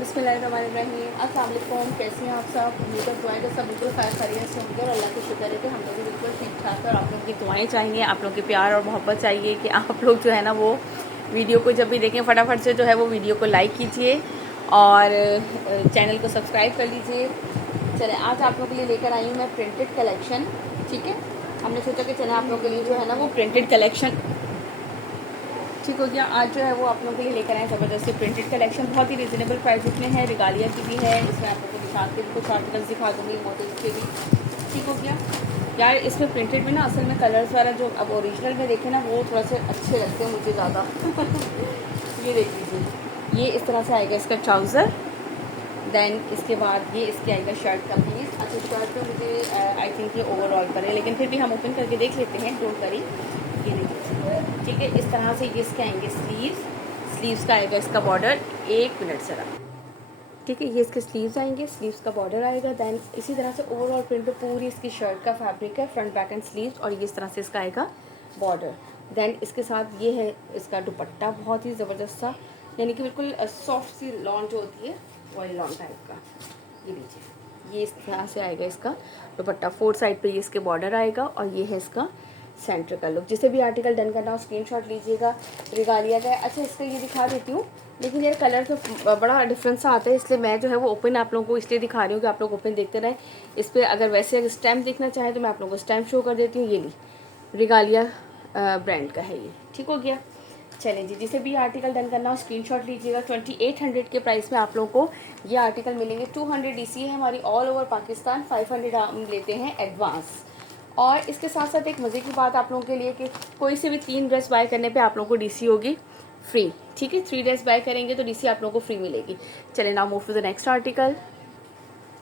बिस्मिल्लाहिर्रहमानिर्रहीम। अस्सलाम वालेकुम। कैसे हैं आप सब? उम्मीद है दुआएं तो सब बिल्कुल खैर खैरियत से होंगे और अल्लाह का शुक्र है कि हम लोग भी बिल्कुल ठीक ठाक है। और आप लोगों की दुआएं चाहिए, आप लोगों के प्यार और मोहब्बत चाहिए कि आप लोग जो है ना वो वीडियो को जब भी देखें फटाफट से जो है वो वीडियो को लाइक कीजिए और चैनल को सब्सक्राइब कर लीजिए। चले, आज आप लोगों के लिए लेकर आई हूँ मैं प्रिंटेड कलेक्शन। ठीक है, हमने सोचा कि चले आप लोगों के लिए जो है ना वो प्रिंटेड कलेक्शन ठीक हो गया। आज जो है वो आप लोगों के लिए लेकर आए ज़बरदस्ती प्रिंटेड कलेक्शन। बहुत ही रिजनेबल प्राइस में है। रिगालिया की भी है, इसमें आप लोगों को निशान के भी कुछ आर्टिकल्स दिखा दूँगी, मोटिव्स के भी। ठीक हो गया यार। इसमें प्रिंटेड में ना असल में कलर्स वाला जो अब ओरिजिनल में देखे ना वो थोड़ा से अच्छे लगते हैं मुझे ज़्यादा। ये देख लीजिए, ये इस तरह से आएगा इसका ट्राउज़र। देन इसके बाद ये इसके आएगा शर्ट का पीस। अच्छा, शर्ट तो मुझे आई थिंक ये ओवरऑल पर है, लेकिन फिर भी हम ओपन करके देख लेते हैं, डोंट वरी। ये देखिए, ठीक है, इस तरह से ये इसके आएंगे स्लीव्स का आएगा इसका बॉर्डर। एक मिनट ज़रा, ठीक है, ये इसके स्लीव्स आएंगे, स्लीव्स का बॉर्डर आएगा। देन इसी तरह से ओवरऑल प्रिंट पे पूरी इसकी शर्ट का फैब्रिक है, फ्रंट बैक एंड स्लीव्स, और ये इस तरह से इसका आएगा बॉर्डर। देन इसके साथ ये है इसका दुपट्टा, बहुत ही ज़बरदस्त सा, यानी कि बिल्कुल सॉफ्ट सी लॉन जो होती है वही लॉन टाइप का। ये लीजिए, ये इस तरह से आएगा इसका दुपट्टा। 4 साइड पे ये इसके बॉर्डर आएगा और ये है इसका सेंटर का लुक। जिसे भी आर्टिकल डन करना हो स्क्रीनशॉट लीजिएगा। रिगालिया का है। अच्छा, इसका ये दिखा देती हूँ, लेकिन यार कलर तो बड़ा डिफरेंस आता है, इसलिए मैं जो है वो ओपन आप लोगों को इसलिए दिखा रही हूँ कि आप लोग ओपन देखते रहें। इस पर अगर वैसे अगर स्टैम्प देखना चाहें तो मैं आप लोगों को स्टैम्प शो कर देती हूँ। ये ली, रिगालिया ब्रांड का है ये। ठीक हो गया। चलें जी, जिसे भी आर्टिकल डन करना हो स्क्रीनशॉट लीजिएगा। 2800 के प्राइस में आप लोगों को ये आर्टिकल मिलेंगे। 200 डीसी है हमारी ऑल ओवर पाकिस्तान, 500 हम लेते हैं एडवांस। और इसके साथ साथ एक मज़े की बात आप लोगों के लिए कि कोई से भी 3 ड्रेस बाय करने पे आप लोगों को डीसी होगी फ्री। ठीक है, 3 ड्रेस बाय करेंगे तो डीसी आप लोगों को फ्री मिलेगी। चलें, now move to the next article.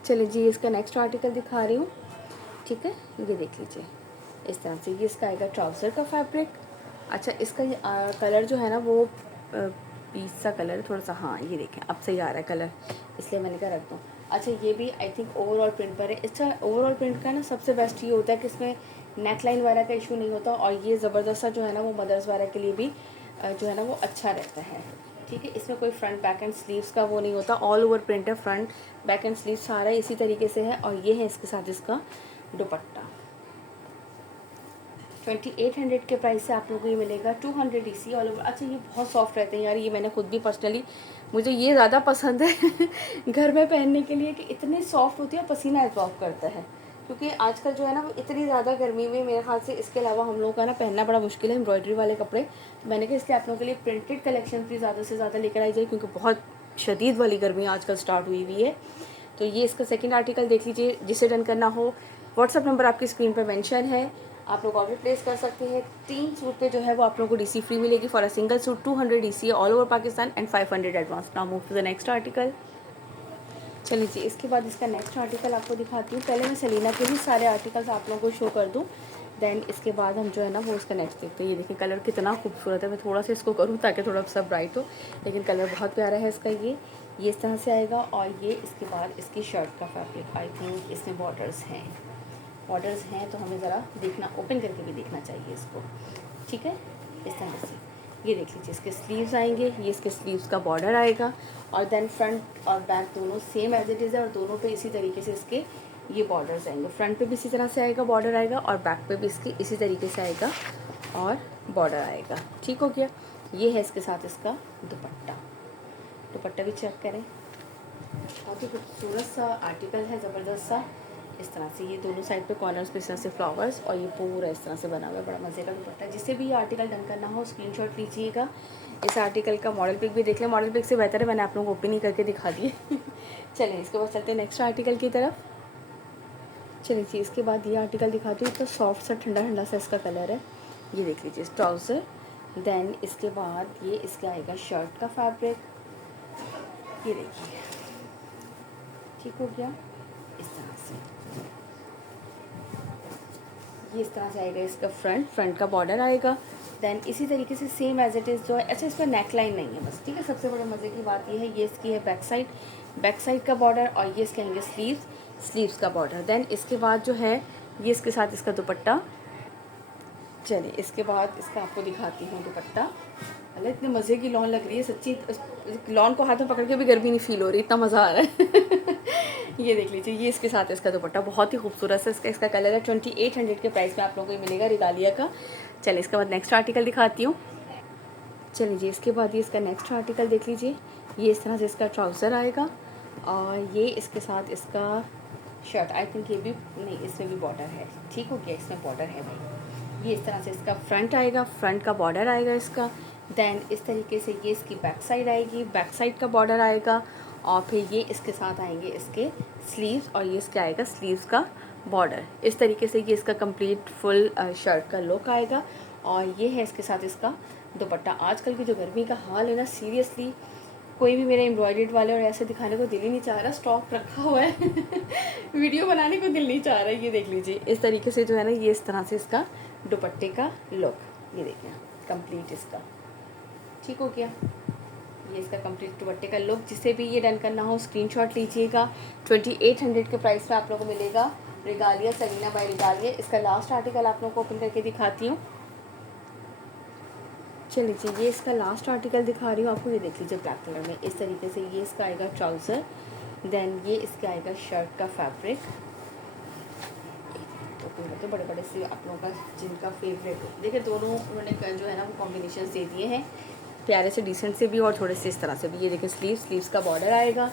चलिए जी, इसका नेक्स्ट आर्टिकल दिखा रही हूँ। ठीक है, ये देख लीजिए, इस तरह से ये इसका आएगा ट्राउज़र का फैब्रिक। अच्छा, इसका कलर जो है ना वो पीच सा कलर है थोड़ा सा। हाँ, ये देखें अब सही आ रहा है कलर, इसलिए मैंने कहा रख दूँ। अच्छा, ये भी आई थिंक ओवरऑल प्रिंट पर है। इसका ओवरऑल प्रिंट का ना सबसे बेस्ट ये होता है कि इसमें नेक लाइन वगैरह का इशू नहीं होता, और ये ज़बरदस्त सा जो है ना वो मदर्स वगैरह के लिए भी जो है ना वो अच्छा रहता है। ठीक है, इसमें कोई फ्रंट बैक एंड स्लीव्स का वो नहीं होता, ऑल ओवर प्रिंट है, फ्रंट बैक एंड स्लीव सारा इसी तरीके से है। और ये है इसके साथ इसका दुपट्टा। 2800 के प्राइस से आप लोगों को ये मिलेगा। 200 डीसी ऑल ओवर। अच्छा, ये बहुत सॉफ्ट रहते हैं यार, ये मैंने खुद भी पर्सनली, मुझे ये ज़्यादा पसंद है घर में पहनने के लिए कि इतने सॉफ्ट होती है और पसीना एब्जॉर्ब करता है। क्योंकि आजकल जो है ना वो इतनी ज़्यादा गर्मी में मेरे ख्याल से इसके अलावा हम लोगों का ना पहनना बड़ा मुश्किल है एम्ब्रॉयडरी वाले कपड़े। तो मैंने कहा इसलिए आप लोगों के लिए प्रिंटेड कलेक्शन भी ज़्यादा से ज़्यादा लेकर आई जाए, क्योंकि बहुत शदीद वाली गर्मी आजकल स्टार्ट हुई हुई है। तो ये इसका सेकंड आर्टिकल देख लीजिए। जिसे डन करना हो, व्हाट्सअप नंबर आपकी स्क्रीन पर मेंशन है, आप लोग ऑर्डर प्लेस कर सकते हैं। 3 सूट पे जो है वो आप लोगों को डीसी फ्री मिलेगी for a single suit. 200 DC all over Pakistan and 500 advance. Now move to the next article. चलिए जी, इसके बाद इसका नेक्स्ट आर्टिकल आपको दिखाती हूँ। पहले मैं सेलिना के भी सारे आर्टिकल्स आप लोगों को शो कर दूँ, देन इसके बाद हम जो है ना वो इसका नेक्स्ट देखते हैं। ये देखिए कलर कितना खूबसूरत है। मैं थोड़ा सा इसको करूँ ताकि थोड़ा सा ब्राइट हो, लेकिन कलर बहुत प्यारा है इसका। ये इस तरह से आएगा, और ये इसके बाद इसकी शर्ट का फैब्रिक। आई थिंक इसमें बॉर्डर्स हैं तो हमें ज़रा देखना, ओपन करके भी देखना चाहिए इसको। ठीक है, इस तरह से ये देख लीजिए, इसके स्लीव्स आएंगे, ये इसके स्लीव्स का बॉर्डर आएगा, और देन फ्रंट और बैक दोनों सेम एज इट इज़ है, और दोनों पे इसी तरीके से इसके ये बॉर्डर्स आएंगे। फ्रंट पे भी इसी तरह से आएगा, बॉर्डर आएगा, और बैक पे भी इसके इसी तरीके से आएगा और बॉर्डर आएगा। ठीक हो गया। ये है इसके साथ इसका दुपट्टा भी चेक करें, बहुत ही खूबसूरत सा आर्टिकल है, ज़बरदस्त सा। इस तरह से ये दोनों साइड पे कॉर्नर्स पे इस तरह से फ्लावर्स, और ये पूरा इस तरह से बना हुआ है, बड़ा मज़े का दुपट्टा। जिसे भी ये आर्टिकल डन करना हो स्क्रीनशॉट लीजिएगा। इस आर्टिकल का मॉडल पिक भी देख लें, मॉडल पिक से बेहतर है मैंने आप लोगों को ओपन ही करके दिखा दिए चलें, इसके बाद चलते हैं नेक्स्ट आर्टिकल की तरफ। चलिए जी, इसके बाद ये आर्टिकल दिखाती हूँ। तो सॉफ्ट सा ठंडा ठंडा सा इसका कलर है। ये देख लीजिए, ट्राउज़र। देन इसके बाद ये इसके आएगा शर्ट का फैब्रिक। ये देखिए, ठीक हो गया। इस तरह से ये इस तरह से आएगा इसका फ्रंट का बॉर्डर आएगा। देन इसी तरीके से सेम एज इट इज़ जो है। अच्छा, इस पर नेक लाइन नहीं है बस, ठीक है। सबसे बड़े मज़े की बात ये है, ये इसकी है बैक साइड का बॉर्डर, और ये इसके आएंगे स्लीव्स का बॉर्डर। देन इसके बाद जो है ये इसके साथ इसका दुपट्टा। चलिए, इसके बाद इसका आपको दिखाती हूँ दुपट्टा। अल्लाह इतने मज़े की लॉन लग रही है सच्ची। लॉन को हाथ में पकड़ के भी गर्मी नहीं फील हो रही, इतना मज़ा आ रहा है। ये देख लीजिए, ये इसके साथ इसका दुपट्टा बहुत ही खूबसूरत है। इसका कलर है 2800 के प्राइस में आप लोगों को ये मिलेगा रिगालिया का। चलिए इसके बाद नेक्स्ट आर्टिकल दिखाती हूँ। चलिए जी, इसके बाद ये इसका नेक्स्ट आर्टिकल देख लीजिए। ये इस तरह से इसका ट्राउज़र आएगा और ये इसके साथ इसका शर्ट, आई थिंक ये भी नहीं, इसमें भी बॉर्डर है, ठीक हो गया, इसमें बॉर्डर है भाई। ये इस तरह से इसका फ्रंट आएगा, फ्रंट का बॉर्डर आएगा इसका। देन इस तरीके से ये इसकी बैक साइड आएगी, बैक साइड का बॉर्डर आएगा। और फिर ये इसके साथ आएंगे इसके स्लीव्स और ये इसके आएगा स्लीव्स का बॉर्डर। इस तरीके से ये इसका कंप्लीट फुल शर्ट का लुक आएगा। और ये है इसके साथ इसका दुपट्टा। आजकल की जो गर्मी का हाल है ना, सीरियसली कोई भी मेरे एम्ब्रॉयडर्ड वाले और ऐसे दिखाने को दिल ही नहीं चाह रहा, स्टॉक रखा हुआ है। वीडियो बनाने को दिल नहीं चाह रहा है। ये देख लीजिए, इस तरीके से जो है ना, ये इस तरह से इसका दुपट्टे का लुक, ये देखिए कंप्लीट इसका, ठीक हो गया। ये इसका कंप्लीट दुपट्टे का लुक। जिसे भी ये डन करना हो स्क्रीनशॉट लीजिएगा। 2800 के प्राइस में आप लोगों को मिलेगा रिगालिया, सलीना बाय रिगालिया। इसका लास्ट आर्टिकल आप लोगों को ओपन करके दिखाती हूँ। चलिए जी, ये इसका लास्ट आर्टिकल दिखा रही हूँ आपको। ये देख लीजिए ब्लैक कलर में, इस तरीके से ये इसका आएगा ट्राउज़र। देन ये इसका आएगा शर्ट का फैब्रिक। तो बड़े बड़े से आप लोगों का जिनका फेवरेट हो, देखिए दोनों उन्होंने जो है ना वो कॉम्बिनेशन दे दिए हैं, प्यारे से, डिसेंट से भी और थोड़े से इस तरह से भी। ये देखिए स्लीव्स का बॉर्डर आएगा।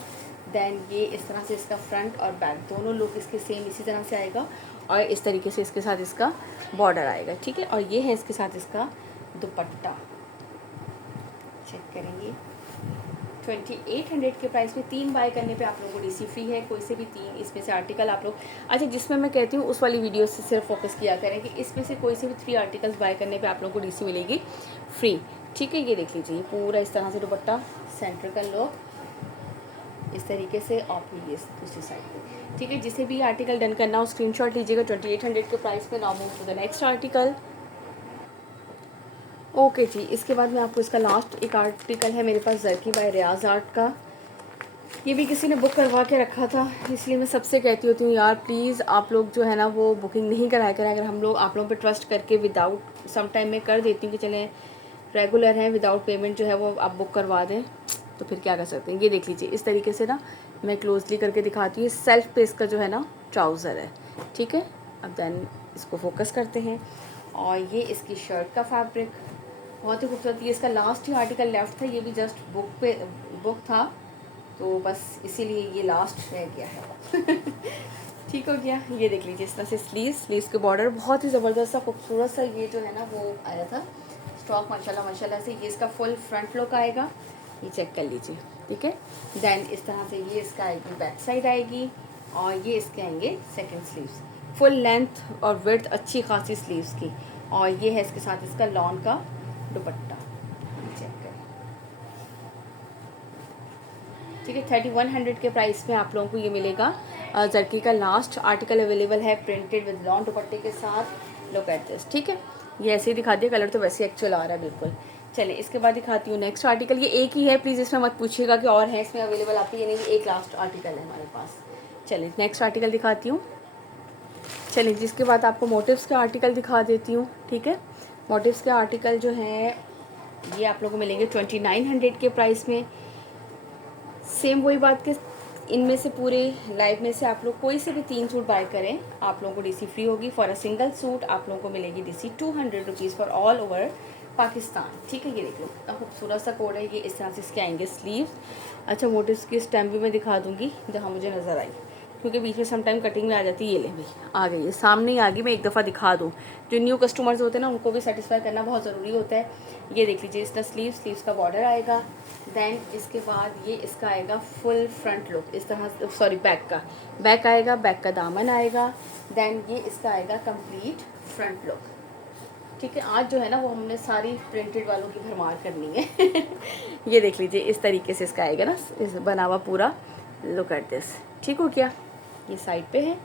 देन ये इस तरह से इसका फ्रंट और बैक दोनों लुक इसके सेम इसी तरह से आएगा। और इस तरीके से इसके साथ इसका बॉर्डर आएगा, ठीक है। और ये है इसके साथ इसका दुपट्टा, चेक करेंगे। 2800 के प्राइस में 3 बाय करने पे आप लोगों को डीसी फ्री है। कोई से भी 3 इसमें से आर्टिकल आप लोग, अच्छा जिसमें मैं कहती हूँ उस वाली वीडियो से सिर्फ फोकस किया करें कि इसमें से कोई से भी 3 आर्टिकल्स बाय करने पे आप लोगों को डीसी मिलेगी फ्री, ठीक है। ये देख लीजिए पूरा इस तरह से दुपट्टा, सेंटर का लुक इस तरीके से, और फिर ये दूसरी साइड पे, ठीक है। जिसे भी आर्टिकल डन करना हो स्क्रीनशॉट लीजिएगा 2800 के प्राइस में। Now move to the next article. Okay जी, इसके बाद में आपको इसका लास्ट एक आर्टिकल है मेरे पास, जरकी बाय रियाज आर्ट का। ये भी किसी ने बुक करवा के रखा था, इसलिए मैं सबसे कहती होती हूँ यार प्लीज़ आप लोग जो है ना वो बुकिंग नहीं कराया करें। अगर हम लोग आप लोगों पे ट्रस्ट करके विदाउट, सम टाइम में कर देती हूँ कि चलें रेगुलर हैं, विदाउट पेमेंट जो है वो आप बुक करवा दें, तो फिर क्या कर सकते हैं। ये देख लीजिए इस तरीके से ना, मैं क्लोजली करके दिखाती हूँ। सेल्फ पेस का जो है ना ट्राउज़र है, ठीक है। अब देन इसको फोकस करते हैं। और ये इसकी शर्ट का फैब्रिक बहुत ही खूबसूरत। ये इसका लास्ट ही आर्टिकल लेफ्ट था, ये भी जस्ट बुक था, तो बस इसीलिए ये लास्ट रह गया है। ठीक हो गया। ये देख लीजिए इस तरह से स्लीव्स के बॉर्डर बहुत ही ज़बरदस्त सा खूबसूरत सा ये जो है ना वो आया था स्टॉक, माशाल्लाह से। ये इसका फुल फ्रंट लुक आएगा, ये चेक कर लीजिए, ठीक है। देन इस तरह से ये इसका आएगी बैक साइड आएगी। और ये इसके आएंगे सेकेंड स्लीव्स, फुल लेंथ और विड्थ अच्छी खासी स्लीव्स की। और ये है इसके साथ इसका लॉन का दुपट्टा, चेक करें, ठीक है। 3100 के प्राइस में आप लोगों को ये मिलेगा। जर्की का लास्ट आर्टिकल अवेलेबल है प्रिंटेड विद लॉन दुपट्टे के साथ। लुक एट दिस, ठीक है। ये ऐसे ही दिखा दिया, कलर तो वैसे एक्चुअल आ रहा है बिल्कुल। चलिए इसके बाद दिखाती हूँ नेक्स्ट आर्टिकल। ये एक ही है, प्लीज़ इसमें मत पूछिएगा कि और है इसमें अवेलेबल, आपको ये नहीं, एक लास्ट आर्टिकल है हमारे पास। चलिए नेक्स्ट आर्टिकल दिखाती हूँ। चलिए जिसके बाद आपको मोटिव्स के आर्टिकल दिखा देती हूँ, ठीक है। मोटिव्स के आर्टिकल जो हैं ये आप लोगों को मिलेंगे 2900 के प्राइस में। सेम वही बात कि इनमें से पूरे लाइव में से आप लोग कोई से भी 3 सूट बाय करें, आप लोगों को डीसी फ्री होगी। फॉर अ सिंगल सूट आप लोगों को मिलेगी DC 200 rupees for all over Pakistan, ठीक है। ये देख लो इतना खूबसूरत सा कोड है। ये इस तरह से इसके आएंगे स्लीव्स। अच्छा मोटिव्स की स्टैम्प भी मैं दिखा दूँगी जहाँ मुझे नज़र आई, क्योंकि बीच में समटाइम कटिंग में आ जाती है। ये ले भी आ गई है, सामने ही आ गई, मैं एक दफ़ा दिखा दूँ। जो न्यू कस्टमर्स होते हैं ना उनको भी सेटिस्फाई करना बहुत ज़रूरी होता है। ये देख लीजिए इसका स्लीव्स का बॉर्डर आएगा। देन इसके बाद ये इसका आएगा फुल फ्रंट लुक इस तरह, सॉरी बैक आएगा, बैक का दामन आएगा। देन ये इसका आएगा कंप्लीट फ्रंट लुक, ठीक है। आज जो है ना वो हमने सारी प्रिंटेड वालों की भरमार करनी है। ये देख लीजिए इस तरीके से इसका आएगा ना, इस बना हुआ पूरा। लुक एट दिस, ठीक हो गया। ये साइड पे है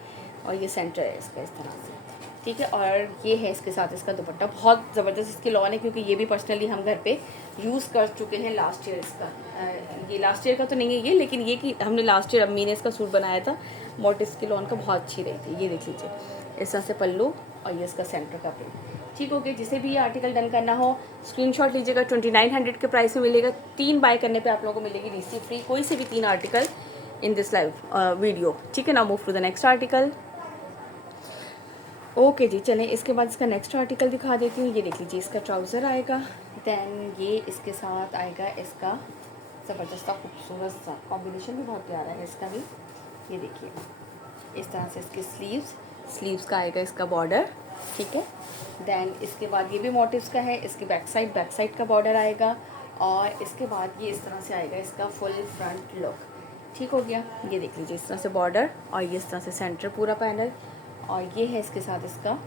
और ये सेंटर है इसका इस तरह से, ठीक है। और ये है इसके साथ इसका दुपट्टा, बहुत ज़बरदस्त इसकी लॉन है, क्योंकि ये भी पर्सनली हम घर पे यूज़ कर चुके हैं लास्ट ईयर इसका। ये लास्ट ईयर का तो नहीं है ये, लेकिन ये कि हमने लास्ट ईयर अम्मी ने इसका सूट बनाया था मोटिव्स की लॉन का, बहुत अच्छी रही थी। ये देख लीजिए इस तरह से पल्लू और ये इसका सेंटर का प्रिंट, ठीक हो गया। जिसे भी ये आर्टिकल डन करना हो स्क्रीनशॉट लीजिएगा, 2900 के प्राइस में मिलेगा। 3 बाय करने पे आप लोगों को मिलेगी रिसीव फ्री, कोई से भी 3 article in this live video, ठीक है ना। Move to the next article. Okay जी, चलें इसके बाद इसका नेक्स्ट आर्टिकल दिखा देती हूँ। ये देख लीजिए, इसका ट्राउज़र आएगा, दैन ये इसके साथ आएगा इसका ज़बरदस्त खूबसूरत सा कॉम्बिनेशन भी बहुत प्यारा है इसका भी। ये देखिए इस तरह से इसके स्लीव्स का आएगा इसका बॉर्डर, ठीक है। दैन इसके बाद ये भी मोटिव्स का है, इसकी बैक साइड का बॉर्डर आएगा, और इसके बाद ये इस तरह से आएगा इसका फुल फ्रंट लुक, ठीक हो गया। ये देख लीजिए इस तरह से बॉर्डर, और ये इस तरह से सेंटर पूरा पैनल, और ये है इसके साथ इसका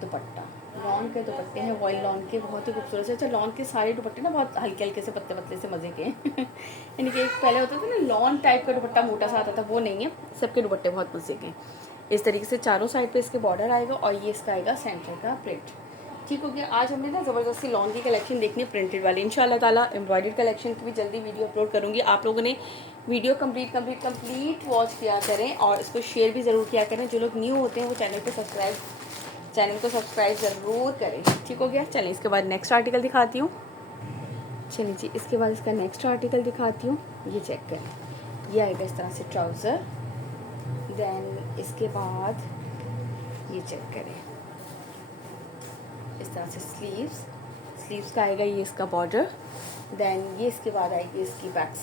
दुपट्टा। लॉन के दुपट्टे हैं, वॉइल लॉन के, बहुत ही खूबसूरत से। अच्छा, लॉन के सारे दुपट्टे ना बहुत हल्के हल्के से पतले पतले से मज़े के हैं यानी कि एक पहले होता था ना लॉन टाइप का दुपट्टा मोटा सा आता था, वो नहीं है, सबके दुपट्टे बहुत मज़े के हैं। इस तरीके से चारों साइड पे इसके बॉर्डर आएगा, और ये इसका आएगा सेंटर का प्रिंट, ठीक हो गया। आज हमने ना ज़बरदस्ती लॉन की कलेक्शन देखनी है, प्रिंटेड वाली। इंशाल्लाह ताला एम्ब्रॉयडर्ड कलेक्शन की भी जल्दी वीडियो अपलोड करूँगी। आप लोगों ने वीडियो कंप्लीट वॉच किया करें, और इसको शेयर भी ज़रूर किया करें। जो लोग न्यू होते हैं वो चैनल को सब्सक्राइब ज़रूर करें, ठीक हो गया। चलिए इसके बाद नेक्स्ट आर्टिकल दिखाती हूँ। चलिए जी, इसके बाद इसका नेक्स्ट आर्टिकल दिखाती हूँ। ये चेक करें, ये आएगा इस तरह से ट्राउज़र, दैन इसके बाद ये चेक करें इस तरह से स्लीव्स का आएगा ये इसका बॉर्डर, दैन ये इसके बाद आएगी इसकी बैक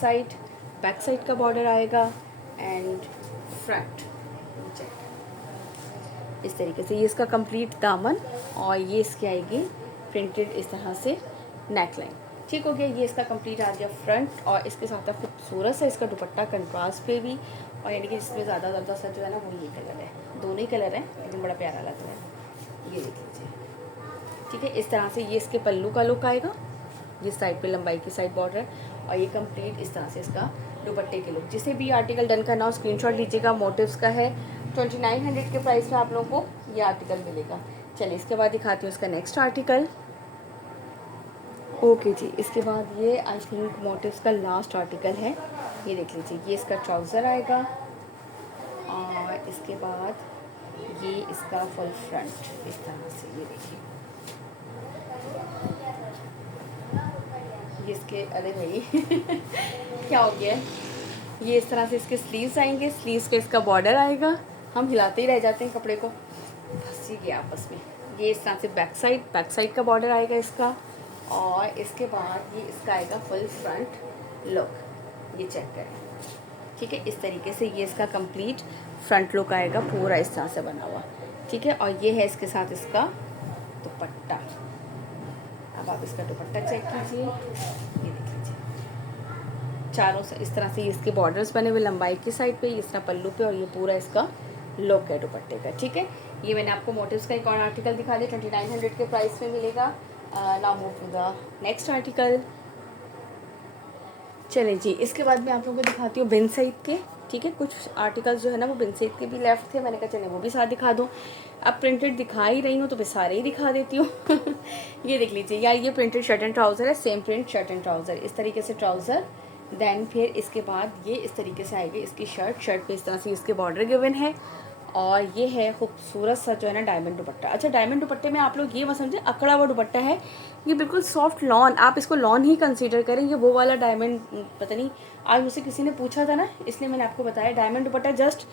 साइड का बॉर्डर आएगा, एंड फ्रंट चेक इस तरीके से। ये इसका कंप्लीट दामन, और ये इसकी आएगी प्रिंटेड इस तरह से नेक लाइन, ठीक हो गया। ये इसका कंप्लीट आ गया फ्रंट, और इसके साथ खूबसूरत सा इसका दुपट्टा कंट्रास्ट पे भी, और यानी कि इसमें ज़्यादा सा जो है ना वो ये कलर है, दोनों ही कलर हैं, लेकिन बड़ा प्यारा लग रहा है। ये देख लीजिए, ठीक है। इस तरह से ये इसके पल्लू का लुक आएगा, जिस साइड पे लंबाई की साइड बॉर्डर, और ये कंप्लीट इस तरह से इसका दुपट्टे के लुक। जिसे भी आर्टिकल डन करना हो स्क्रीनशॉट लीजिएगा। मोटिव्स का है, 2900 के प्राइस में आप लोगों को ये आर्टिकल मिलेगा। चलिए इसके बाद दिखाती हूँ इसका नेक्स्ट आर्टिकल। ओके जी, इसके बाद ये आई थिंक मोटिव्स का लास्ट आर्टिकल है। ये देख लीजिए, ये इसका ट्राउज़र आएगा, और इसके बाद ये इसका फुल फ्रंट इस तरह से। ये देखिए ये इसके, अरे भाई क्या हो गया है। ये इस तरह से इसके स्लीव्स आएंगे, स्लीव्स के इसका बॉर्डर आएगा। हम हिलाते ही रह जाते हैं कपड़े को, फंस ही गया आपस में। ये इस तरह से बैक साइड का बॉर्डर आएगा इसका, और इसके बाद ये इसका आएगा फुल फ्रंट लुक। ये चेक करें, ठीक है। इस तरीके से ये इसका कंप्लीट फ्रंट लुक आएगा, पूरा इस तरह से बना हुआ, ठीक है। और ये है इसके साथ इसका दुपट्टा। अब आप इसका दुपट्टा चेक कीजिए, ये देख लीजिए, चारों से इस तरह से इसके बॉर्डर्स बने हुए लंबाई की साइड पे, इस तरह पल्लू पे, और ये पूरा इसका लुक है दुपट्टे का, ठीक है। ये मैंने आपको मोटिव्स का एक और आर्टिकल दिखा दिया, 2900 के प्राइस में मिलेगा। Now move to the next article. चलें जी, इसके बाद मैं आप लोगों को दिखाती हूँ बिन सईद के, ठीक है। कुछ आर्टिकल्स जो है ना वो बिन सईद के भी लेफ्ट थे, मैंने कहा चलें वो भी साथ दिखा दूँ। अब प्रिंटेड दिखा ही रही हूँ तो मैं सारे ही दिखा देती हूँ ये देख लीजिए यार, ये प्रिंटेड शर्ट एंड ट्राउज़र है, same print shirt and trouser, इस तरीके से ट्राउज़र। दैन फिर इसके बाद ये इस तरीके से आएगी इसकी शर्ट पे इस तरह से इसके बॉर्डर गिवन है, और ये है खूबसूरत सा जो है ना डायमंड दुपट्टा। अच्छा, डायमंड दुपट्टे में आप लोग ये मत समझे अकड़ा हुआ दुपट्टा है, ये बिल्कुल सॉफ्ट लॉन, आप इसको लॉन ही कंसीडर करें। ये वो वाला डायमंड, पता नहीं आज मुझसे किसी ने पूछा था ना, इसलिए मैंने आपको बताया। डायमंड दुपट्टा जस्ट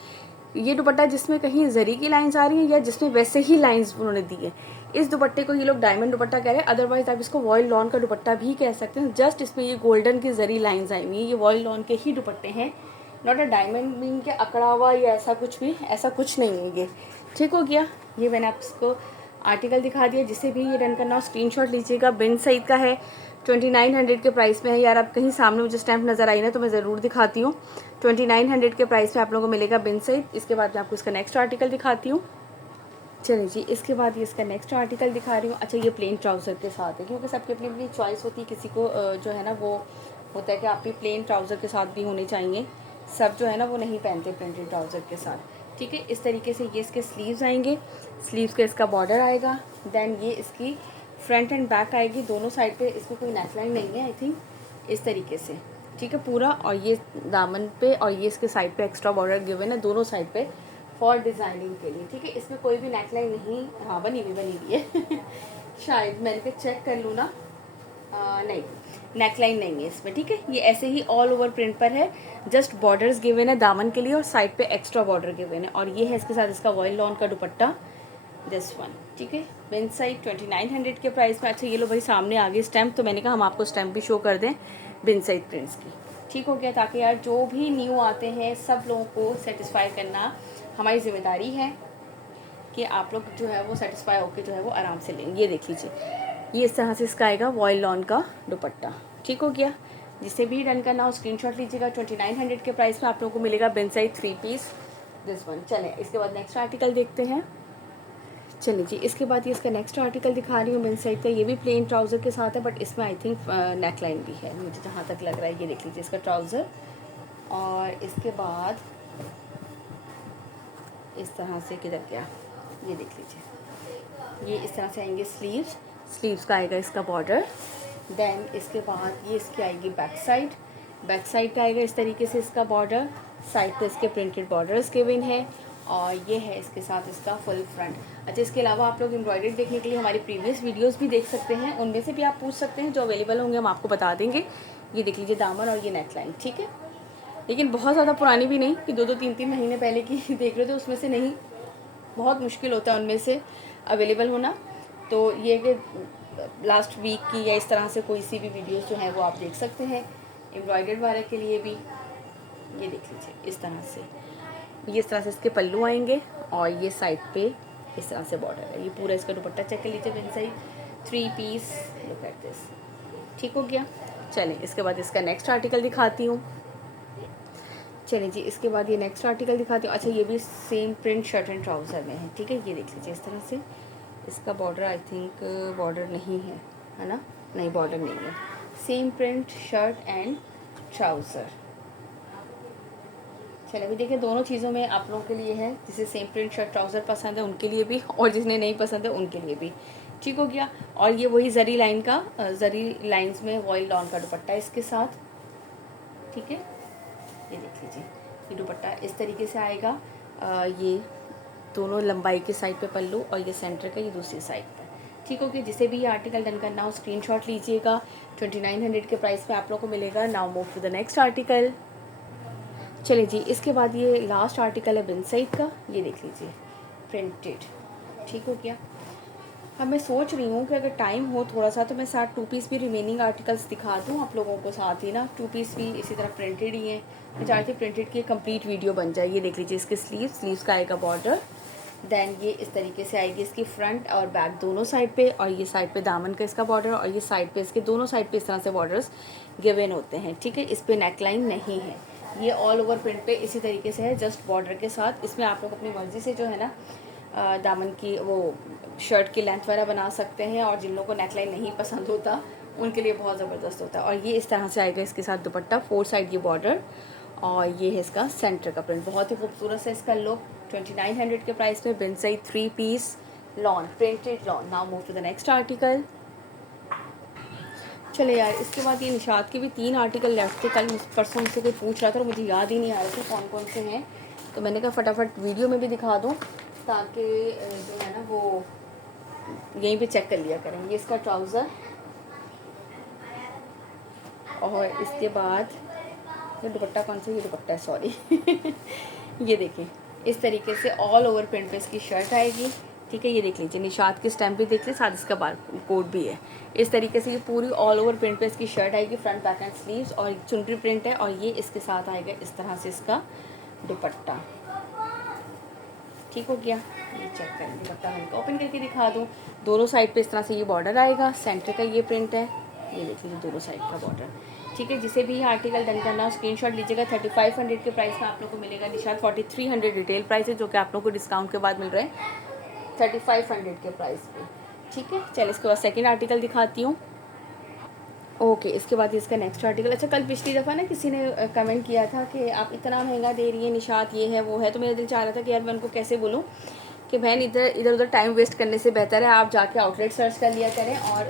ये दुपट्टा जिसमें कहीं जरी की लाइंस आ रही हैं, या जिसमें वैसे ही लाइंस उन्होंने दी है, इस दुपट्टे को ये लोग डायमंड दुपट्टा कह रहे हैं। अदरवाइज आप इसको वॉयल लॉन का दुपट्टा भी कह सकते हैं। जस्ट इसमें ये गोल्डन की जरी लाइंस आई हुई हैं, ये वॉयल लॉन के ही दुपट्टे हैं, नॉट अ डायमंड मीन के अकड़ा हुआ या ऐसा कुछ भी, ऐसा कुछ नहीं है ये, ठीक हो गया। ये मैंने आपको आर्टिकल दिखा दिया। जिसे भी ये डन करना हो स्क्रीनशॉट लीजिएगा। बिन सईद का है, 2900 के प्राइस में है। यार आप कहीं सामने मुझे स्टैम्प नज़र आई ना तो मैं ज़रूर दिखाती हूँ। 2900 के प्राइस में आप लोगों को मिलेगा बिन सईद। इसके बाद मैं आपको इसका नेक्स्ट आर्टिकल दिखाती हूँ। चलिए जी, इसके बाद ये इसका नेक्स्ट आर्टिकल दिखा रही हूँ। अच्छा, ये प्लेन ट्राउज़र के साथ है, क्योंकि सबकी अपनी अपनी चॉइस होती है। किसी को जो है ना वो होता है कि आप भी प्लेन ट्राउज़र के साथ भी होने चाहिए। सब जो है ना वो नहीं पहनते प्रिंटेड ट्राउज़र के साथ, ठीक है। इस तरीके से ये इसके स्लीव्स आएंगे, स्लीव्स का इसका बॉर्डर आएगा। दैन ये इसकी फ्रंट एंड बैक आएगी, दोनों साइड पे इसमें कोई नेकलाइन नहीं है आई थिंक, इस तरीके से, ठीक है पूरा। और ये दामन पे और ये इसके साइड पे एक्स्ट्रा बॉर्डर गिवन है दोनों साइड पे फॉर डिज़ाइनिंग के लिए, ठीक है। इसमें कोई भी नेकलाइन नहीं, हाँ बनी हुई है शायद मैंने फिर चेक कर लूँ ना। नहीं, नेकलाइन नहीं है इसमें, ठीक है। ये ऐसे ही ऑल ओवर प्रिंट पर है, जस्ट बॉर्डर्स गिवन है दामन के लिए और साइड पे एक्स्ट्रा बॉर्डर गिवन है। और ये है इसके साथ इसका वॉयल लॉन का दुपट्टा, दिस वन, ठीक है। बिन साइड 2900 के प्राइस में। अच्छा ये लो भाई सामने आ गई स्टैम्प, तो मैंने कहा हम आपको स्टैम्प भी शो कर दें बिन साइड प्रिंट्स की, ठीक हो गया, ताकि यार जो भी न्यू आते हैं सब लोगों को सेटिस्फाई करना हमारी जिम्मेदारी है कि आप लोग जो है वो सेटिस्फाई होकर जो है वो आराम से लेंगे। ये देख लीजिए, ये इस तरह से इसका आएगा वॉयल लॉन का दुपट्टा, ठीक हो गया। जिसे भी डन करना हो स्क्रीनशॉट लीजिएगा। 2900 के प्राइस में आप लोगों को मिलेगा बिन साइड 3 पीस, दिस वन। चलें इसके बाद नेक्स्ट आर्टिकल देखते हैं। चलिए जी, इसके बाद ये इसका नेक्स्ट आर्टिकल दिखा रही हूँ बिन साइड का। ये भी प्लेन ट्राउज़र के साथ है, बट इसमें आई थिंक नेकलाइन भी है मुझे जहाँ तक लग रहा है। ये देख लीजिए इसका ट्राउज़र, और इसके बाद इस तरह से किधर गया, ये देख लीजिए, ये इस तरह से आएंगे स्लीव्स, स्लीव्स का आएगा इसका बॉर्डर। देन इसके बाद ये इसकी आएगी बैक साइड, बैक साइड का आएगा इस तरीके से इसका बॉर्डर, साइड पे इसके प्रिंटेड बॉर्डर्स गिवन है, और ये है इसके साथ इसका फुल फ्रंट। अच्छा इसके अलावा आप लोग एम्ब्रॉयडरी देखने के लिए हमारी प्रीवियस वीडियोस भी देख सकते हैं, उनमें से भी आप पूछ सकते हैं, जो अवेलेबल होंगे हम आपको बता देंगे। ये देख लीजिए दामन और ये नेकलाइन, ठीक है। लेकिन बहुत ज़्यादा पुरानी भी नहीं कि 2-2 3-3 महीने पहले की देख रहे थे, उसमें से नहीं, बहुत मुश्किल होता है उनमें से अवेलेबल होना। तो ये कि लास्ट वीक की या इस तरह से कोई सी भी वीडियोस जो हैं वो आप देख सकते हैं एम्ब्रॉयडर्ड वाले के लिए भी। ये देख लीजिए इस तरह से, ये इस तरह से इसके पल्लू आएंगे, और ये साइड पे इस तरह से बॉर्डर है। ये पूरा इसका दुपट्टा चेक कर लीजिए, बिन side 3 piece, look at this, ठीक हो गया। चलें इसके बाद इसका नेक्स्ट आर्टिकल दिखाती हूँ। चलिए जी, इसके बाद ये नेक्स्ट आर्टिकल दिखाती हूँ। अच्छा ये भी same print shirt and trouser में है, ठीक है। ये देख लीजिए इस तरह से इसका बॉर्डर, आई थिंक बॉर्डर नहीं है ना, नहीं बॉर्डर नहीं है, same print shirt and trouser. चलिए अभी देखिए दोनों चीज़ों में आप लोगों के लिए है, जिसे सेम प्रिंट शर्ट ट्राउज़र पसंद है उनके लिए भी, और जिन्हें नहीं पसंद है उनके लिए भी, ठीक हो गया। और ये वही जरी लाइन का, जरी लाइंस में वॉयल लॉन का दुपट्टा है इसके साथ, ठीक है। ये देख लीजिए, ये दुपट्टा इस तरीके से आएगा, ये दोनों लंबाई के साइड पे पल्लू, और ये सेंटर का ये दूसरी साइड पर, ठीक हो गया। जिसे भी ये आर्टिकल डन करना हो स्क्रीनशॉट लीजिएगा। 2900 के प्राइस पे आप लोगों को मिलेगा। Now move to the next article. चलिए जी, इसके बाद ये लास्ट आर्टिकल है बिन साइड का, ये देख लीजिए प्रिंटेड, ठीक हो गया। अब मैं सोच रही हूँ कि अगर टाइम हो थोड़ा सा तो मैं साथ 2 पीस भी रिमेनिंग आर्टिकल्स दिखा दूँ आप लोगों को साथ ही ना। 2 पीस भी इसी तरह प्रिंटेड ही हैं, मैं चाहती हूँ प्रिंटेड की कंप्लीट वीडियो बन जाए। ये देख लीजिए इसके स्लीव्स का आएगा बॉर्डर, देन ये इस तरीके से आएगी इसकी फ्रंट और बैक दोनों साइड पे, और ये साइड पे दामन का इसका बॉर्डर, और ये साइड पे इसके दोनों साइड पे इस तरह से बॉर्डर्स गिवन होते हैं, ठीक है। इस पर नेकलाइन नहीं है, ये ऑल ओवर प्रिंट पे इसी तरीके से है, जस्ट बॉर्डर के साथ। इसमें आप लोग अपनी मर्ज़ी से जो है ना दामन की वो शर्ट की लेंथ वगैरह बना सकते हैं, और जिन लोगों को नेकलाइन नहीं पसंद होता उनके लिए बहुत ज़बरदस्त होता है। और ये इस तरह से आएगा इसके साथ दुपट्टा, 4 साइड ये बॉर्डर, और ये है इसका सेंटर का प्रिंट, बहुत ही खूबसूरत है इसका लुक। 2900 के प्राइस में बिन side 3 piece lawn, printed lawn. Now move to the next article. चले यार, इसके बाद ये निशात के भी 3 आर्टिकल लेफ्ट थे। कल परसों मुझसे कोई पूछ रहा था और मुझे याद ही नहीं आ रहे थे कौन कौन से हैं, तो मैंने कहा फटाफट वीडियो में भी दिखा दूँ ताकि जो है ना वो यहीं पे चेक कर लिया करें। ये इसका ट्राउज़र, और इसके बाद ये दुपट्टा कौन सा, ये दुपट्टा है सॉरी ये देखें इस तरीके से ऑल ओवर प्रिंट पे इसकी शर्ट आएगी, ठीक है। ये देख लीजिए निशात की स्टैम्प भी देख लें, साथ इसका बार कोड भी है। इस तरीके से ये पूरी ऑल ओवर प्रिंट पे इसकी शर्ट आएगी, फ्रंट बैक एंड स्लीव्स, और चुनरी प्रिंट है, और ये इसके साथ आएगा इस तरह से इसका दुपट्टा, ठीक हो गया। ये चेक करें दुपट्टा, मैं इनको ओपन करके दिखा दूँ। दोनों साइड पे इस तरह से ये बॉर्डर आएगा, सेंटर का ये प्रिंट है, ये देख लीजिए दोनों साइड का बॉर्डर, ठीक है। जिसे भी ये आर्टिकल डन करना हो स्क्रीनशॉट लीजिएगा। 3500 के प्राइस में आप लोग को मिलेगा। निशात 4300 रिटेल प्राइस है, जो कि आप लोग को डिस्काउंट के बाद मिल रहे हैं 3500 के प्राइस पे, ठीक है। चलिए इसके बाद सेकंड आर्टिकल दिखाती हूँ। ओके, इसके बाद इसका नेक्स्ट आर्टिकल। अच्छा कल पिछली दफ़ा ना किसी ने कमेंट किया था कि आप इतना महंगा दे रही है निशात, ये है वो है, तो मेरा दिल चाह रहा था कि यार मैं उनको कैसे बोलूँ कि बहन इधर उधर टाइम वेस्ट करने से बेहतर है आप जाके आउटलेट सर्च कर लिया करें और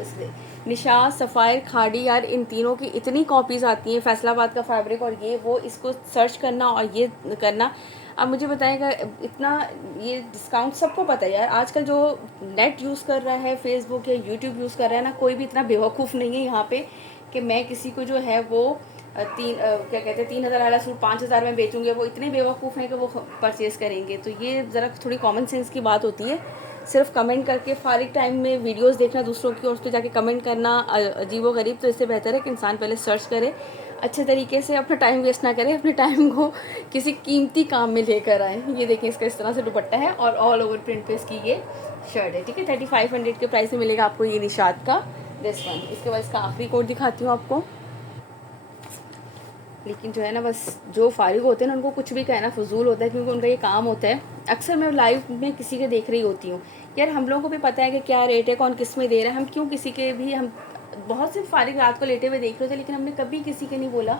निशात, सफ़ायर, खाड़ी, यार इन तीनों की इतनी कॉपीज़ आती हैं, फैसलाबाद का फैब्रिक और ये वो, इसको सर्च करना और ये करना। अब मुझे बताएगा इतना, ये डिस्काउंट सबको पता है यार, आजकल जो नेट यूज़ कर रहा है, फेसबुक या यूट्यूब यूज़ कर रहा है ना, कोई भी इतना बेवकूफ़ नहीं है यहाँ पे कि मैं किसी को जो है वो क्या कहते हैं 3,000 वाला सूट 5,000 में बेचूंगे। वो इतने बेवकूफ़ हैं कि वो परचेज़ करेंगे। तो ये ज़रा थोड़ी कॉमन सेंस की बात होती है। सिर्फ कमेंट करके फारिग टाइम में वीडियोस देखना दूसरों की और उस पर जाके कमेंट करना अजीबो गरीब, तो इससे बेहतर है कि इंसान पहले सर्च करे, अच्छे तरीके से अपना टाइम वेस्ट ना करे, अपने टाइम को किसी कीमती काम में लेकर आए। ये देखें, इसका इस तरह से दुपट्टा है और ऑल ओवर प्रिंट पे इसकी ये शर्ट है। ठीक है, 3500 के प्राइस में मिलेगा आपको ये निशात का दिस वन। इसके बाद इसका आखिरी कोड दिखाती हूँ आपको। लेकिन जो है ना, बस जो फारिग होते हैं ना उनको कुछ भी कहना फजूल होता है, क्योंकि उनका ये काम होता है। अक्सर मैं लाइव में किसी के देख रही होती हूँ, यार हम लोगों को भी पता है कि क्या रेट है, कौन किस में दे रहा है, हम क्यों किसी के भी, हम बहुत से फारिग रात को लेटे हुए देख रहे थे, लेकिन हमने कभी किसी के नहीं बोला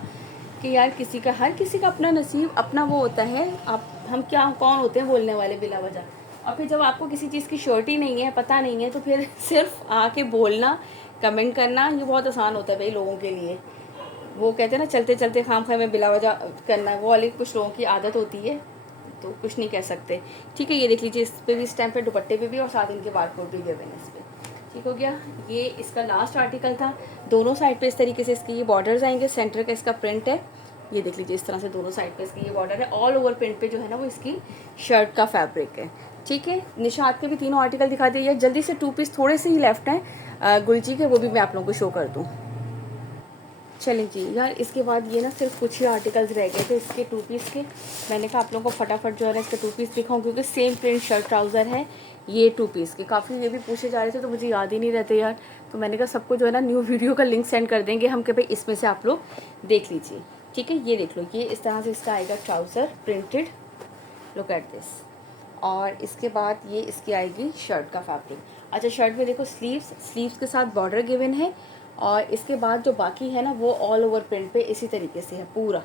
कि यार किसी का, हर किसी का अपना नसीब, अपना वो होता है। आप हम क्या कौन होते हैं बोलने वाले बिला वजह। और फिर जब आपको किसी चीज़ की श्योरिटी नहीं है, पता नहीं है, तो फिर सिर्फ आके बोलना, कमेंट करना, ये बहुत आसान होता है भाई लोगों के लिए। वो कहते हैं ना, चलते चलते खाम खाए में बिला वजह करना, वो वाली कुछ लोगों की आदत होती है, तो कुछ नहीं कह सकते। ठीक है, ये देख लीजिए, इस पे भी स्टैम्प है, दुपट्टे पे भी, और साथ इनके बारकोड भी गिवन है इस पर। ठीक हो गया, ये इसका लास्ट आर्टिकल था। दोनों साइड पे इस तरीके से इसके ये बॉर्डर्स आएंगे, सेंटर का इसका प्रिंट है, ये देख लीजिए इस तरह से दोनों साइड पे इसकी ये बॉर्डर है। ऑल ओवर प्रिंट पे जो है ना वो इसकी शर्ट का फैब्रिक है। ठीक है, निशात के भी तीनों आर्टिकल दिखा दिए। जल्दी से 2 पीस थोड़े से ही लेफ्ट हैं गुलजी के, वो भी मैं आप लोगों को शो कर दूँ। चलें जी यार, इसके बाद ये ना सिर्फ कुछ ही आर्टिकल्स रह गए थे इसके 2 पीस के। मैंने कहा आप लोगों को फटाफट जो है ना इसके 2 पीस दिखाऊं, क्योंकि सेम प्रिंट शर्ट ट्राउज़र है ये 2 पीस के। काफ़ी ये भी पूछे जा रहे थे तो मुझे याद ही नहीं रहते यार, तो मैंने कहा सबको जो है ना न्यू वीडियो का लिंक सेंड कर देंगे हम कि भाई इसमें से आप लोग देख लीजिए। ठीक है, ये देख लो, ये इस तरह से इसका आएगा trouser printed, look at this. और इसके बाद ये इसकी आएगी शर्ट का फैब्रिक। अच्छा, शर्ट में देखो स्लीव्स के साथ बॉर्डर गिवन है, और इसके बाद जो बाकी है ना वो ऑल ओवर प्रिंट पे इसी तरीके से है पूरा।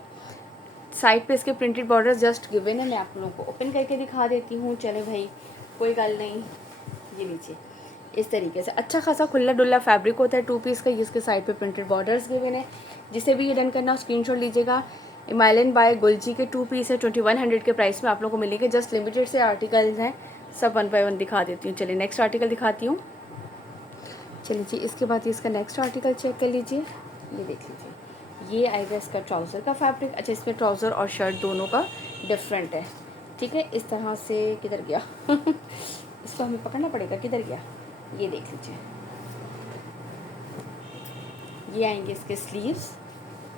साइड पे इसके प्रिंटेड बॉर्डर जस्ट गिवन है। मैं आप लोगों को ओपन करके दिखा देती हूँ। चले भाई, कोई गल नहीं, ये लीजिए इस तरीके से अच्छा खासा खुला डुल्ला फैब्रिक होता है 2 पीस का। जिसके साइड पे प्रिंटेड बॉर्डर्स गिवन है। जिसे भी ये डन करना स्क्रीनशॉट लीजिएगा। इमाइलन बाय गुलजी के 2 पीस है, 2100 के प्राइस में आप लोगों को मिलेंगे। जस्ट लिमिटेड से आर्टिकल्स हैं, सब 1 बाय 1 दिखा देती हूँ। चलिए नेक्स्ट आर्टिकल दिखाती हूँ। चलिए जी, इसके बाद इसका नेक्स्ट आर्टिकल चेक कर लीजिए। ये देख लीजिए, ये आएगा इसका ट्राउज़र का फैब्रिक। अच्छा, इसमें ट्राउज़र और शर्ट दोनों का डिफरेंट है। ठीक है, इस तरह से किधर गया इसको हमें पकड़ना पड़ेगा, किधर गया, ये देख लीजिए। ये आएंगे इसके स्लीव्स।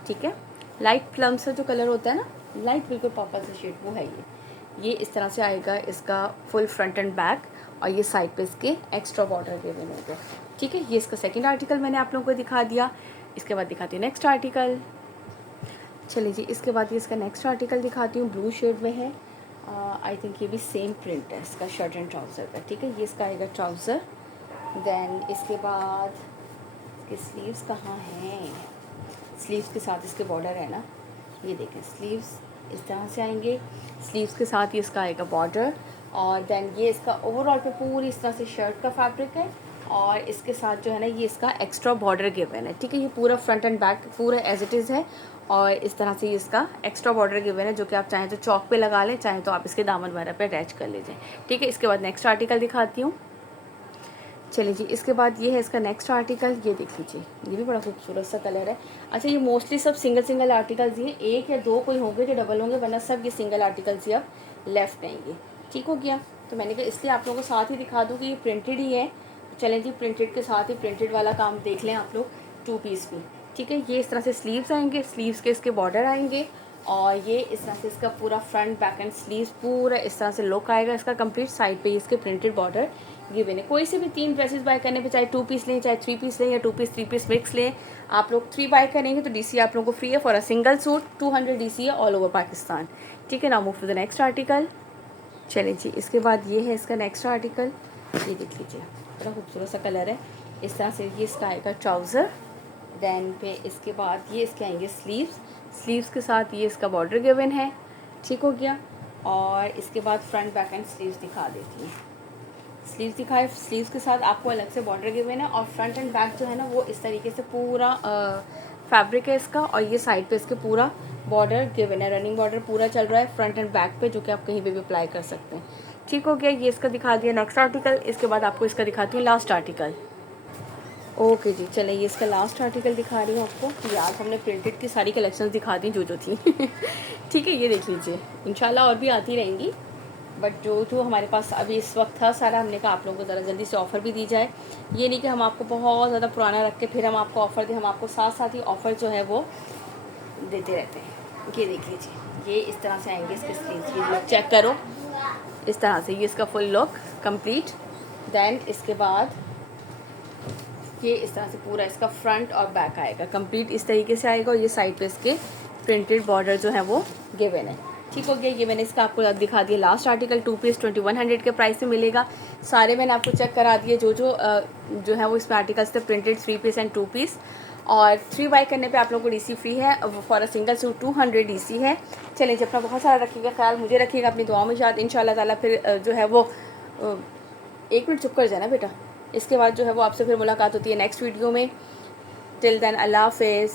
ठीक है, लाइट प्लम से जो कलर होता है ना, लाइट बिल्कुल पर्पल से शेड, वो है ये इस तरह से आएगा इसका फुल फ्रंट एंड बैक, और ये साइड पे इसके एक्स्ट्रा बॉर्डर के बने होंगे। ठीक है, ये इसका सेकंड आर्टिकल मैंने आप लोगों को दिखा दिया। इसके बाद दिखाती हूँ नेक्स्ट आर्टिकल। चलिए जी, इसके बाद ये इसका नेक्स्ट आर्टिकल दिखाती हूँ, ब्लू शेड में है। आई थिंक ये भी सेम प्रिंट है इसका शर्ट एंड ट्राउज़र का। ठीक है, ये इसका आएगा ट्राउज़र। देन इसके बाद इसके स्लीव्स कहाँ हैं, स्लीव्स के साथ इसके बॉर्डर है ना, ये देखें स्लीव्स इस तरह से आएंगे। स्लीव्स के साथ ही इसका आएगा बॉर्डर, और देन ये इसका ओवरऑल पे पूरी इस तरह से शर्ट का फैब्रिक है, और इसके साथ जो है ना ये इसका एक्स्ट्रा बॉर्डर गिवन है। ठीक है, ये पूरा फ्रंट एंड बैक पूरा एज इट इज़ है, और इस तरह से इसका एक्स्ट्रा बॉर्डर गिवन है, जो कि आप चाहें तो चौक पे लगा लें, चाहें तो आप इसके दामन वगैरह पे अटैच कर लीजिए। ठीक है, इसके बाद नेक्स्ट आर्टिकल दिखाती हूँ। चलिए जी, इसके बाद ये है इसका नेक्स्ट आर्टिकल। ये देख लीजिए, ये भी बड़ा खूबसूरत सा कलर है। अच्छा, ये मोस्टली सब सिंगल आर्टिकल्स ही हैं, 1 या 2 कोई होंगे जो डबल होंगे, वरना सब ये सिंगल आर्टिकल्स ही अब लेफ्ट आएंगे। ठीक हो गया, तो मैंने कहा इसलिए आप लोगों को साथ ही दिखा दूँ कि ये प्रिंटेड ही है। चलें जी, प्रिंटेड के साथ ही प्रिंटेड वाला काम देख लें आप लोग 2 पीस में। ठीक है, ये इस तरह से स्लीव्स आएंगे, स्लीव्स के इसके बॉर्डर आएंगे, और ये इस तरह से इसका पूरा फ्रंट बैक एंड स्लीव्स पूरा इस तरह से लुक आएगा इसका कंप्लीट। साइड पे इसके प्रिंटेड बॉर्डर गिवन है। कोई से भी 3 ड्रेसेस बाय करने पे, चाहे 2 पीस लें, चाहे 3 पीस लें, या 2 पीस 3 पीस मिक्स लें, आप लोग 3 बाय करेंगे तो डीसी आप लोगों को फ्री है for a single suit. 200 DC है ऑल ओवर पाकिस्तान। ठीक है ना, move to the next article. चलें जी, इसके बाद ये है इसका नेक्स्ट आर्टिकल। ये देख लीजिए, बड़ा खूबसूरत सा कलर है। इस तरह से ये इसका आएगा ट्राउज़र। देन पे इसके बाद ये इसके आएंगे स्लीव्स के साथ ये इसका बॉर्डर गिवन है। ठीक हो गया, और इसके बाद फ्रंट बैक एंड स्लीव्स दिखा देती हूँ। स्लीव्स दिखाए, स्लीव्स के साथ आपको अलग से बॉर्डर गिवन है और फ्रंट एंड बैक जो है ना वो इस तरीके से पूरा फैब्रिक है इसका, और ये साइड पे इसके पूरा बॉर्डर गिवन है, रनिंग बॉर्डर पूरा चल रहा है फ्रंट एंड बैक पे, जो कि आप कहीं पे भी अप्लाई कर सकते हैं। ठीक हो गया, ये इसका दिखा दिया नेक्स्ट आर्टिकल। इसके बाद आपको इसका दिखाती हूँ लास्ट आर्टिकल। ओके जी, चले ये इसका लास्ट आर्टिकल दिखा रही हूँ आपको। ये आज हमने प्रिंटेड की सारी कलेक्शंस दिखा दी जो थी ठीक है, ये देख लीजिए, इंशाल्लाह और भी आती रहेंगी, बट जो हमारे पास अभी इस वक्त था सारा, हमने कहा आप लोगों को ज़रा जल्दी से ऑफ़र भी दी जाए। ये नहीं कि हम आपको बहुत ज़्यादा पुराना रख के फिर हम आपको ऑफ़र दें, हम आपको साथ साथ ही ऑफ़र जो है वो देते रहते हैं। ये देख लीजिए, ये इस तरह से आएंगे इसके स्लीव्स, ये लुक चेक करो, इस तरह से ये इसका फुल लुक कंप्लीट। देन इसके बाद ये इस तरह से पूरा इसका फ्रंट और बैक आएगा कंप्लीट, इस तरीके से आएगा, और ये साइड पे इसके प्रिंटेड बॉर्डर जो है वो गिवन है। ठीक हो गया, ये मैंने इसका आपको दिखा दिया लास्ट आर्टिकल। 2 पीस 2100 के प्राइस में मिलेगा। सारे मैंने आपको चेक करा दिए जो है वो इसमें आर्टिकल्स थे प्रिंटेड 3 पीस एंड 2 पीस, और 3 बाई करने पे आप लोगों को डीसी फ्री है, for a single suit 200 DC है। चलिए, जब अपना बहुत सारा रखिएगा ख्याल, मुझे रखिएगा अपनी दुआओं में याद, इंशाल्लाह ताला। फिर जो है वो 1 मिनट चुप कर जाना बेटा। इसके बाद जो है वो आपसे फिर मुलाकात होती है नेक्स्ट वीडियो में। टिल देन अल्लाह हाफिज़।